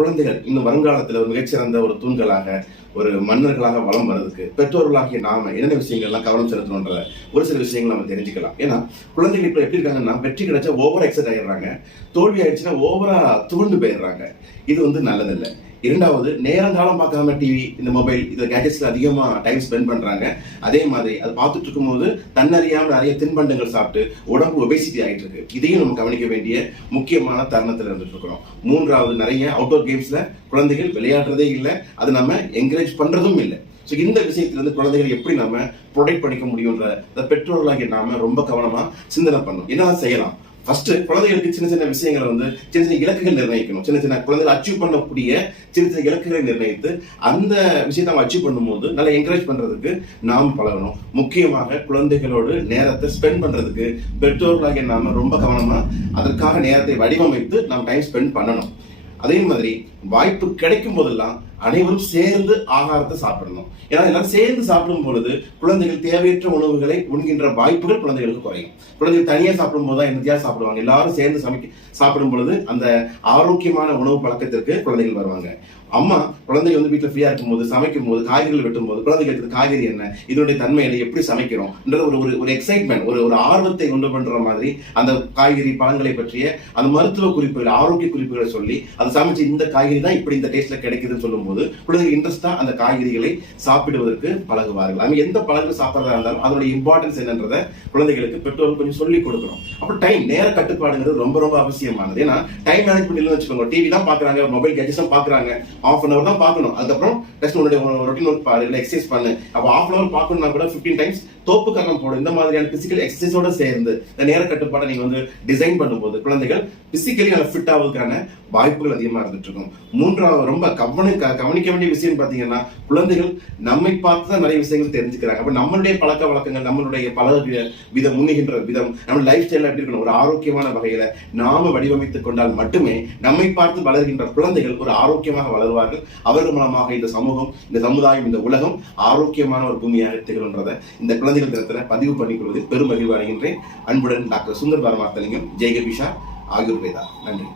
குழந்தைகள் இன்னும் வருங்காலத்தில் ஒரு மிகச்சிறந்த ஒரு தூண்களாக ஒரு மன்னர்களாக வளம் வர்றதுக்கு பெற்றோர்களாகிய நாம என்னென்ன விஷயங்கள்லாம் கவனம் செலுத்தணுன்ற ஒரு சில விஷயங்கள் நம்ம தெரிஞ்சுக்கலாம். ஏன்னா குழந்தைகள் இப்போ எப்படி இருக்காங்கன்னா வெற்றி கிடைச்சா ஓவர் எக்ஸைட் ஆயிடுறாங்க. தோல்வி ஆயிடுச்சுன்னா ஓவரா துவண்டு போயிடுறாங்க. இது வந்து நல்லதில்லை. இரண்டாவது நேரங்காலம் பார்க்காம டிவி இந்த மொபைல் இந்த கேஜெட்ஸ்ல அதிகமாக டைம் ஸ்பெண்ட் பண்றாங்க. அதே மாதிரி அது பார்த்துட்டு இருக்கும்போது தன்னறியாமல் நிறைய தின்பண்டங்கள் சாப்பிட்டு உடம்பு ஒபேசிட்டி ஆகிட்டு இருக்கு. இதையும் நம்ம கவனிக்க வேண்டிய முக்கியமான தருணத்தில் இருந்துட்டு இருக்கிறோம். மூன்றாவது நிறைய அவுட்டோர் கேம்ஸ்ல குழந்தைகள் விளையாடுறதே இல்லை. அது நம்ம என்கரேஜ் பண்றதும் இல்லை. ஸோ இந்த விஷயத்துல இருந்து குழந்தைகள் எப்படி நம்ம ப்ரொடெக்ட் பண்ணிக்க முடியுன்ற இந்த பெற்றோர்களாகிய நாம ரொம்ப கவனமாக சிந்தனை பண்ணணும். என்ன செய்யலாம். ஃபர்ஸ்ட் குழந்தைகளுக்கு சின்ன சின்ன விஷயங்களை வந்து சின்ன சின்ன இலக்குகள் நிர்ணயிக்கணும். சின்ன சின்ன குழந்தைகள் அச்சீவ் பண்ணக்கூடிய சின்ன சின்ன இலக்குகளை நிர்ணயித்து அந்த விஷயத்தை நம்ம அச்சீவ் பண்ணும்போது நல்லா என்கரேஜ் பண்றதுக்கு நாம் பழகணும். முக்கியமாக குழந்தைகளோடு நேரத்தை ஸ்பெண்ட் பண்றதுக்கு பெற்றோர்களாக நாம ரொம்ப கவனமா அதற்காக நேரத்தை வடிவமைத்து நாம் டைம் ஸ்பெண்ட் பண்ணணும். அதே மாதிரி வாய்ப்பு கிடைக்கும் போதெல்லாம் அனைவரும் சேர்ந்து ஆகாரத்தை சாப்பிடணும். ஏன்னா எல்லாரும் சேர்ந்து சாப்பிடும் பொழுது குழந்தைகள் தேவையற்ற உணவுகளை உண்கின்ற வாய்ப்புகள் குழந்தைகளுக்கு குறையும். குழந்தைகள் தனியாக சாப்பிடும் போது தான் என்னத்தையா சாப்பிடுவாங்க. எல்லாரும் சேர்ந்து சமைக்க சாப்பிடும் பொழுது அந்த ஆரோக்கியமான உணவு பழக்கத்திற்கு குழந்தைகள் வருவாங்க. அம்மா குழந்தைகள் வந்து வீட்டில் ஃப்ரீயா இருக்கும்போது சமைக்கும் போது காய்கறிகள் வெட்டும் போது குழந்தைகளுக்கு காய்கறி என்ன? இதனுடைய தன்மை என்ன? எப்படி சமைக்கிறோம்ன்ற ஒரு ஒரு ஒரு எக்ஸைட்மெண்ட் ஒரு ஒரு ஆர்வத்தை உண்டு பண்ற மாதிரி அந்த காய்கறி பழங்களை பற்றிய அந்த மருத்துவ குறிப்புகள் ஆரோக்கிய குறிப்புகளை சொல்லி அதை சமைச்சு இந்த காய்கறி தான் இப்படி இந்த டேஸ்ட்ல கிடைக்குதுன்னு சொல்லும் போது குழந்தைகள் இன்ட்ரெஸ்டா அந்த காய்கறிகளை சாப்பிடுவதற்கு பழகுவார்கள். அது எந்த பழங்கள் சாப்பிட்றதா இருந்தாலும் அதனுடைய இம்பார்ட்டன்ஸ் என்னன்றதை குழந்தைகளுக்கு பெற்றோர்கள் கொஞ்சம் சொல்லி கொடுக்கணும். அப்போ டைம் நேர கட்டுப்பாடுங்கிறது ரொம்ப ரொம்ப அவசியமானது. ஏன்னா டைம் மேனேஜ்மெண்ட் இல்லைன்னு வச்சுக்கோங்க. டிவி தான் பாக்குறாங்க மொபைல் கேஜெட்ஸ் தான் பாக்குறாங்க ஆஃப் அன் அவர் தான் பார்க்கணும். அதுக்கப்புறம் டெஸ்ட் உன்னுடைய ரொட்டீன் ஒர்க் பாரு இல்லை எக்ஸசைஸ் பண்ணு. அப்போ ஆஃப் அன் அவர் பார்க்கணும்னா கூட ஃபிஃப்டீன் டைம்ஸ் தோப்பு கரணம் போடும் இந்த மாதிரியான பிசிக்கல் எக்ஸசைஸோட சேர்ந்து இந்த நேர கட்டுப்பாடை நீங்க வந்து டிசைன் பண்ணும்போது குழந்தைகள் பிசிக்கலி நல்லா ஃபிட் ஆவதுக்கான வாய்ப்புகள் அதிகமா இருந்துட்டு இருக்கும். மூன்றாவது ரொம்ப கவனம் கவனிக்க வேண்டிய விஷயம் பார்த்தீங்கன்னா குழந்தைகள் நம்மை பார்த்து தான் நிறைய விஷயங்கள் தெரிஞ்சுக்கிறாங்க. அப்போ நம்மளுடைய பழக்க வழக்கங்கள் நம்மளுடைய பல விதம் முன்னுகின்ற விதம் நம்ம லைஃப் ஸ்டைல் எப்படி இருக்கணும். ஒரு ஆரோக்கியமான வகையில நாம வடிவமைத்துக் கொண்டால் மட்டுமே நம்மை பார்த்து வளர்கின்ற குழந்தைகள் ஒரு ஆரோக்கியமாக வளருவார்கள். அவர்கள் மூலமாக இந்த சமூகம் இந்த சமுதாயம் இந்த உலகம் ஆரோக்கியமான ஒரு பூமியாக திகழ்ன்றதை இந்த குழந்தைகள் தினத்தில் பதிவு பண்ணிக்கொள்வதில் பெரும் மகிழ்வு அடைகின்றேன். அன்புடன் டாக்டர் சுந்தர் பரமார்த்தலிங்கம் ஜெய்கபிஷா ஆயுர்வேதா. நன்றி.